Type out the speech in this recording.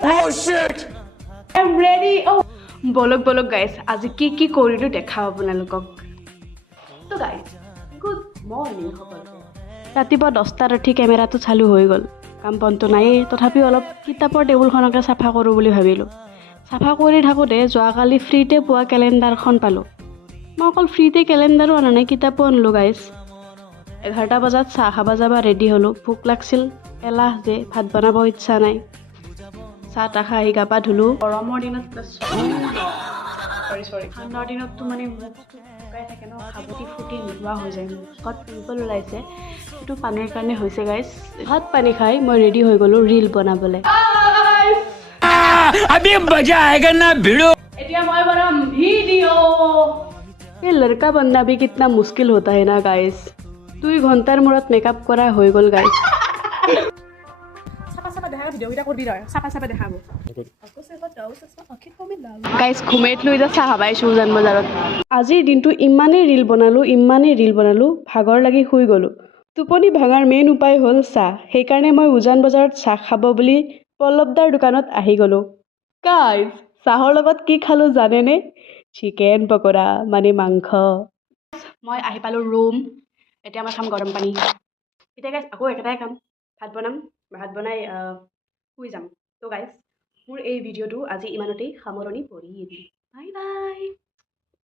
Oh shit! I'm ready. Oh, bolok bolok guys. আজি কি কৰিলো দেখাও আপোনালোকক। তো গাইস, গুড মৰ্নিং সকলোকে। ৰাতিপুৱা 10টাত উঠি কেমেৰাটো চালু হৈ গ'ল। কাম বনটো নাই, তথাপিও অলপ কিতাপৰ টেবুলখনকে চাফা কৰোঁ বুলি ভাবিলোঁ। চাফা কৰি থাকোঁতে যোৱাকালি ফ্ৰীতে পোৱা কেলেণ্ডাৰখন পালোঁ। মই অকল ফ্ৰীতে কেলেণ্ডাৰো অনা নাই, কিতাপো আনিলোঁ গাইছ। 11টা বজাত চাহ খাব যাব ৰেডি হ'লোঁ। ভোক লাগিছিল, এলাহ যে ভাত বনাব ইচ্ছা নাই। চাহ তাহ খাই গা পা ধুলোঁ। গৰমৰ দিনত ঠাণ্ডাৰ দিনততো মানে মুখটো শুকাই থাকে ন, সাৱটি ফুটি নোলোৱা হৈ যায়। মুখত পিম্পল ওলাইছে, সেইটো পানীৰ কাৰণে হৈছে গাইছ। ভাত পানী খাই মই ৰেডি হৈ গ'লোঁ ৰীল বনাবলৈ। अभी मजा आएगा ना भिड़ो। এতিয়া মই বনাম ভিডিঅ'। ये लड़का बनना भी कितना मुश्किल होता है ना गाइस। 2 ঘণ্টাৰ মূৰত মেকআপ কৰা হৈ গ'ল গাইছ। গাইছ ঘুমেটলো এতিয়া চাহ খাবাইছোঁ উজান বজাৰত। আজিৰ দিনটো ইমানেই ৰীল বনালোঁ ভাগৰ লাগি শুই গ'লোঁ। টোপনি ভাঙাৰ মেইন উপায় হ'ল চাহ। সেইকাৰণে মই উজান বজাৰত চাহ খাব বুলি পল্লৱদাৰ দোকানত আহি গ'লোঁ। গাইছ চাহৰ লগত কি খালোঁ জানেনে? চিকেন পকৰা মানে মাংস। মই আহি পালোঁ ৰুম। এতিয়া মই খাম গৰম পানী। এতিয়া গাইছ আকৌ একেটাই কাম, ভাত বনাম, ভাত বনাই শুই যাম। তো গাইছ মোৰ এই ভিডিঅ'টো আজি ইমানতেই সামৰণি পৰিল। Bye bye.